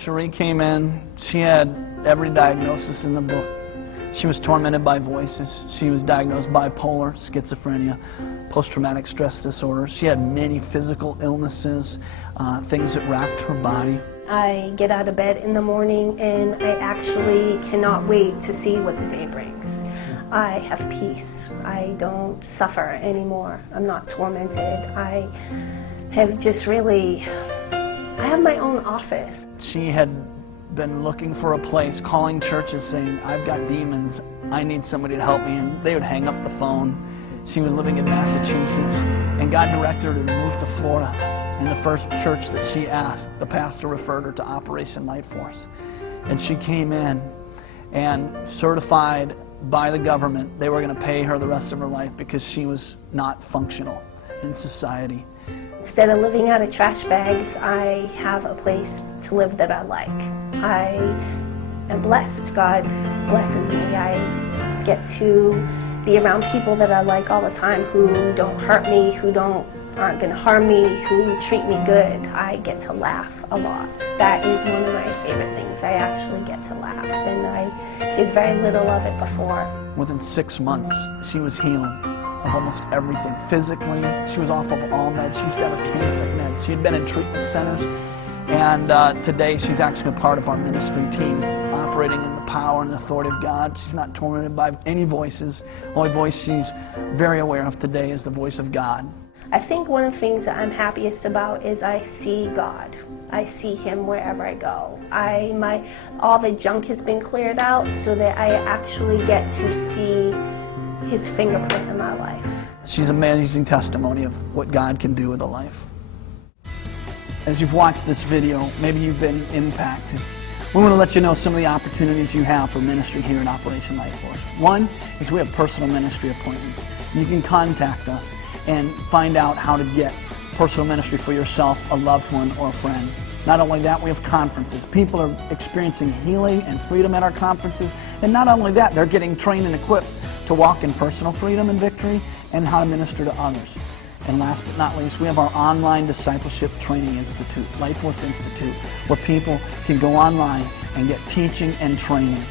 Cherie came in, she had every diagnosis in the book. She was tormented by voices. She was diagnosed bipolar, schizophrenia, post-traumatic stress disorder. She had many physical illnesses, things that racked her body. I get out of bed in the morning and I actually cannot wait to see what the day brings. I have peace. I don't suffer anymore. I'm not tormented. I have just really, I have my own office. She had been looking for a place, calling churches saying, I've got demons, I need somebody to help me, and they would hang up the phone. She was living in Massachusetts, and God directed her to move to Florida. And the first church that she asked, the pastor referred her to Operation Light Force. And she came in and certified by the government, they were going to pay her the rest of her life because she was not functional in society. Instead of living out of trash bags, I have a place to live that I like. I am blessed. God blesses me. I get to be around people that I like all the time, who don't hurt me, who aren't going to harm me, who treat me good. I get to laugh a lot. That is one of my favorite things. I actually get to laugh, and I did very little of it before. Within 6 months, she was healing of almost everything. Physically, she was off of all meds. She used to have a case of meds. She had been in treatment centers, and today she's actually a part of our ministry team, operating in the power and authority of God. She's not tormented by any voices. The only voice she's very aware of today is the voice of God. I think one of the things that I'm happiest about is I see God. I see Him wherever I go. All the junk has been cleared out so that I actually get to see His fingerprint in my life. She's an amazing testimony of what God can do with a life. As you've watched this video, maybe you've been impacted. We want to let you know some of the opportunities you have for ministry here at Operation Light Force. One is we have personal ministry appointments. You can contact us and find out how to get personal ministry for yourself, a loved one, or a friend. Not only that, we have conferences. People are experiencing healing and freedom at our conferences. And not only that, they're getting trained and equipped to walk in personal freedom and victory and how to minister to others. And last but not least, we have our online discipleship training institute, Light Force Institute, where people can go online and get teaching and training.